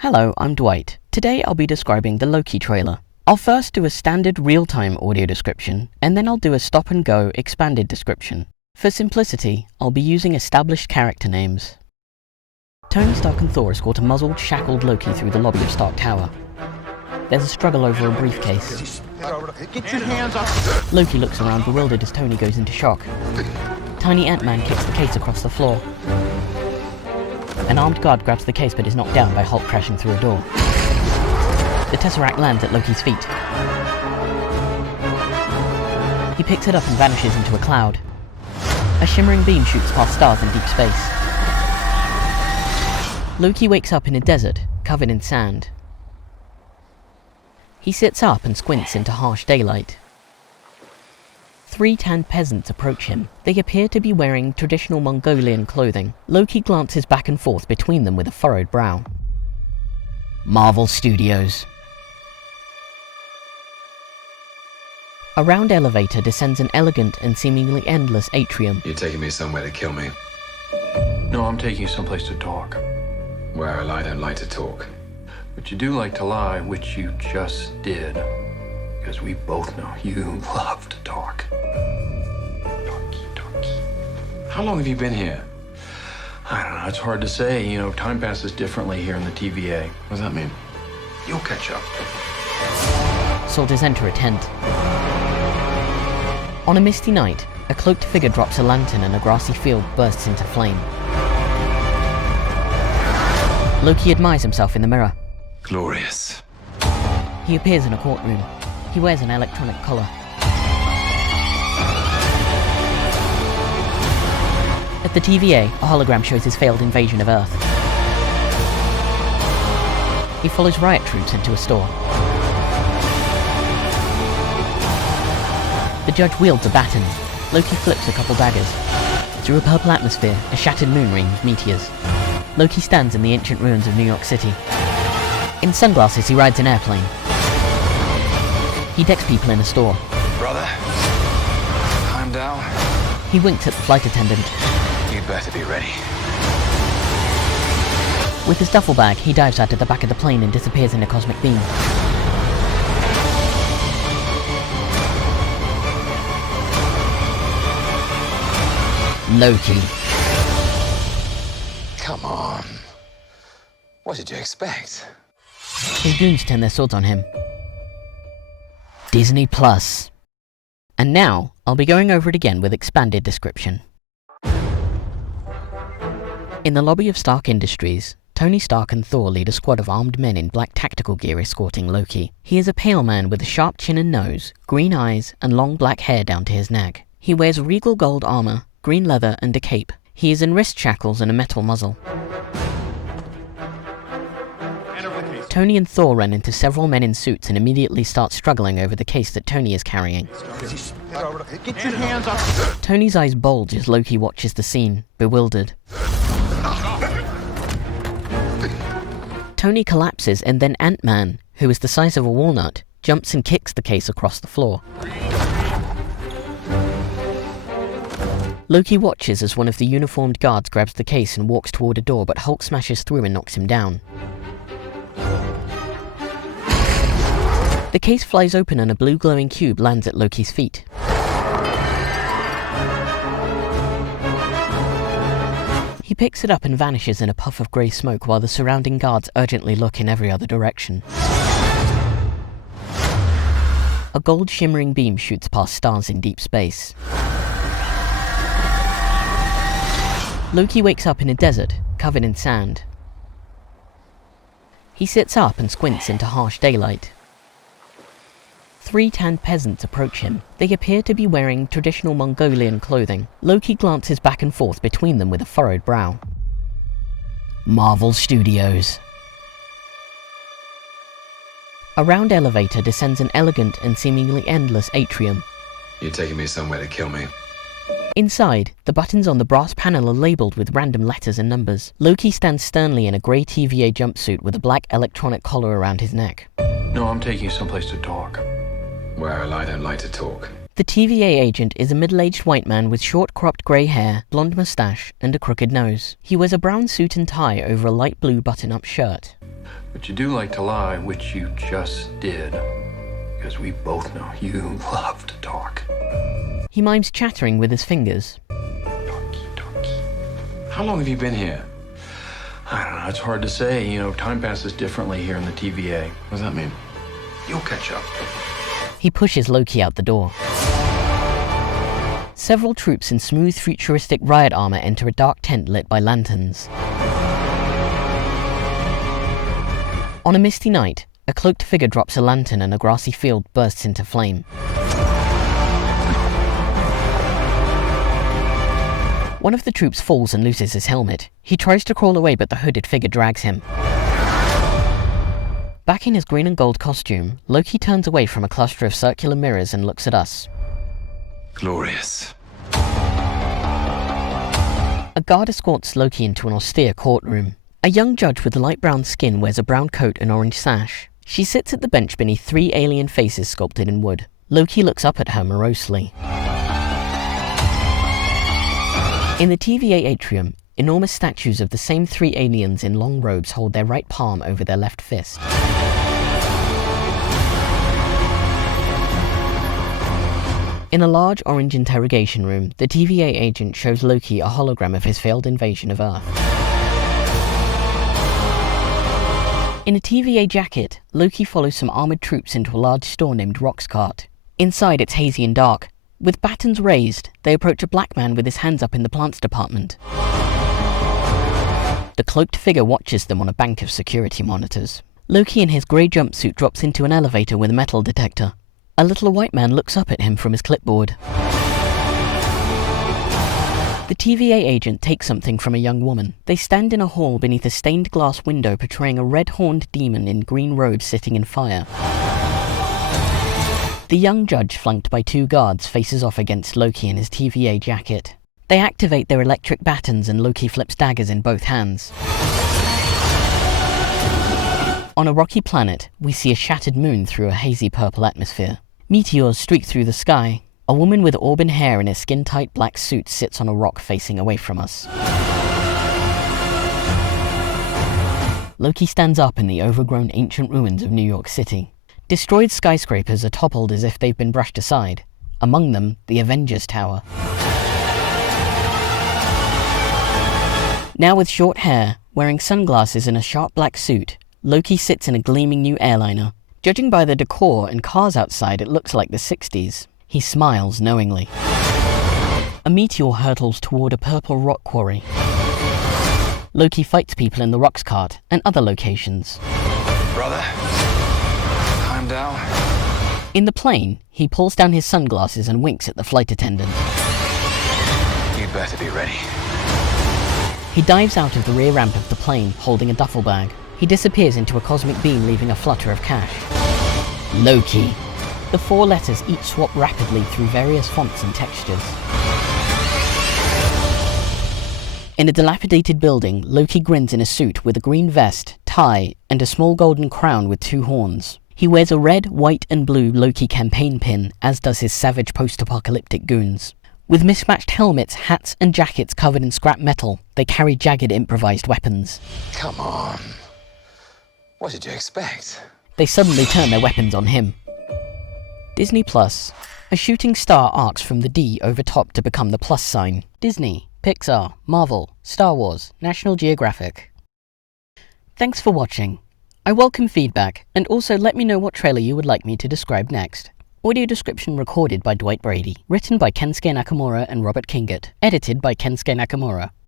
Hello, I'm Dwight. Today I'll be describing the Loki trailer. I'll first do a standard real-time audio description, and then I'll do a stop-and-go expanded description. For simplicity, I'll be using established character names. Tony Stark and Thor escort a muzzled, shackled Loki through the lobby of Stark Tower. There's a struggle over a briefcase. Get your hands off! Loki looks around bewildered as Tony goes into shock. Tiny Ant-Man kicks the case across the floor. An armed guard grabs the case but is knocked down by Hulk crashing through a door. The Tesseract lands at Loki's feet. He picks it up and vanishes into a cloud. A shimmering beam shoots past stars in deep space. Loki wakes up in a desert, covered in sand. He sits up and squints into harsh daylight. Three tanned peasants approach him. They appear to be wearing traditional Mongolian clothing. Loki glances back and forth between them with a furrowed brow. Marvel Studios. A round elevator descends an elegant and seemingly endless atrium. You're taking me somewhere to kill me. No, I'm taking you someplace to talk. Well, I don't like to talk. But you do like to lie, which you just did. Because we both know you love to talk. Talky. How long have you been here? I don't know, it's hard to say. You know, time passes differently here in the TVA. What does that mean? You'll catch up. Soldiers enter a tent. On a misty night, a cloaked figure drops a lantern and a grassy field bursts into flame. Loki admires himself in the mirror. Glorious. He appears in a courtroom. He wears an electronic collar. At the TVA, a hologram shows his failed invasion of Earth. He follows riot troops into a store. The judge wields a baton. Loki flips a couple daggers. Through a purple atmosphere, a shattered moon rains meteors. Loki stands in the ancient ruins of New York City. In sunglasses, he rides an airplane. He decks people in a store. Brother, I'm down. He winks at the flight attendant. You'd better be ready. With his duffel bag, he dives out at the back of the plane and disappears in a cosmic beam. Loki. Come on. What did you expect? His goons turn their swords on him. Disney Plus. And now, I'll be going over it again with expanded description. In the lobby of Stark Industries, Tony Stark and Thor lead a squad of armed men in black tactical gear escorting Loki. He is a pale man with a sharp chin and nose, green eyes, and long black hair down to his neck. He wears regal gold armor, green leather, and a cape. He is in wrist shackles and a metal muzzle. Tony and Thor run into several men in suits and immediately start struggling over the case that Tony is carrying. Get your hands off! Tony's eyes bulge as Loki watches the scene, bewildered. Tony collapses and then Ant-Man, who is the size of a walnut, jumps and kicks the case across the floor. Loki watches as one of the uniformed guards grabs the case and walks toward a door, but Hulk smashes through and knocks him down. The case flies open and a blue glowing cube lands at Loki's feet. He picks it up and vanishes in a puff of grey smoke while the surrounding guards urgently look in every other direction. A gold shimmering beam shoots past stars in deep space. Loki wakes up in a desert, covered in sand. He sits up and squints into harsh daylight. Three tanned peasants approach him. They appear to be wearing traditional Mongolian clothing. Loki glances back and forth between them with a furrowed brow. Marvel Studios. A round elevator descends an elegant and seemingly endless atrium. You're taking me somewhere to kill me. Inside, the buttons on the brass panel are labelled with random letters and numbers. Loki stands sternly in a grey TVA jumpsuit with a black electronic collar around his neck. No, I'm taking you someplace to talk. Well, I don't like to talk. The TVA agent is a middle-aged white man with short cropped grey hair, blonde moustache, and a crooked nose. He wears a brown suit and tie over a light blue button-up shirt. But you do like to lie, which you just did. Because we both know you love to talk. He mimes chattering with his fingers. Talkie. How long have you been here? I don't know, it's hard to say. You know, time passes differently here in the TVA. What does that mean? You'll catch up. He pushes Loki out the door. Several troops in smooth futuristic riot armor enter a dark tent lit by lanterns. On a misty night, a cloaked figure drops a lantern and a grassy field bursts into flame. One of the troops falls and loses his helmet. He tries to crawl away, but the hooded figure drags him. Back in his green and gold costume, Loki turns away from a cluster of circular mirrors and looks at us. Glorious. A guard escorts Loki into an austere courtroom. A young judge with light brown skin wears a brown coat and orange sash. She sits at the bench beneath 3 alien faces sculpted in wood. Loki looks up at her morosely. In the TVA atrium, enormous statues of the same 3 aliens in long robes hold their right palm over their left fist. In a large orange interrogation room, the TVA agent shows Loki a hologram of his failed invasion of Earth. In a TVA jacket, Loki follows some armoured troops into a large store named Roxcart. Inside, it's hazy and dark. With batons raised, they approach a black man with his hands up in the plants department. The cloaked figure watches them on a bank of security monitors. Loki in his grey jumpsuit drops into an elevator with a metal detector. A little white man looks up at him from his clipboard. The TVA agent takes something from a young woman. They stand in a hall beneath a stained glass window portraying a red-horned demon in green robes sitting in fire. The young judge, flanked by 2 guards, faces off against Loki in his TVA jacket. They activate their electric batons and Loki flips daggers in both hands. On a rocky planet, we see a shattered moon through a hazy purple atmosphere. Meteors streak through the sky. A woman with auburn hair in a skin-tight black suit sits on a rock facing away from us. Loki stands up in the overgrown ancient ruins of New York City. Destroyed skyscrapers are toppled as if they've been brushed aside. Among them, the Avengers Tower. Now with short hair, wearing sunglasses and a sharp black suit, Loki sits in a gleaming new airliner. Judging by the decor and cars outside, it looks like the 60s. He smiles knowingly. A meteor hurtles toward a purple rock quarry. Loki fights people in the Roxcart and other locations. Brother, calm down. In the plane, he pulls down his sunglasses and winks at the flight attendant. You better be ready. He dives out of the rear ramp of the plane, holding a duffel bag. He disappears into a cosmic beam, leaving a flutter of cash. Loki. The 4 letters each swap rapidly through various fonts and textures. In a dilapidated building, Loki grins in a suit with a green vest, tie, and a small golden crown with 2 horns. He wears a red, white, and blue Loki campaign pin, as does his savage post-apocalyptic goons. With mismatched helmets, hats, and jackets covered in scrap metal, they carry jagged improvised weapons. Come on. What did you expect? They suddenly turn their weapons on him. Disney Plus. A shooting star arcs from the D over top to become the plus sign. Disney, Pixar, Marvel, Star Wars, National Geographic. Thanks for watching. I welcome feedback, and also let me know what trailer you would like me to describe next. Audio description recorded by Dwight Brady. Written by Kensuke Nakamura and Robert Kingett. Edited by Kensuke Nakamura.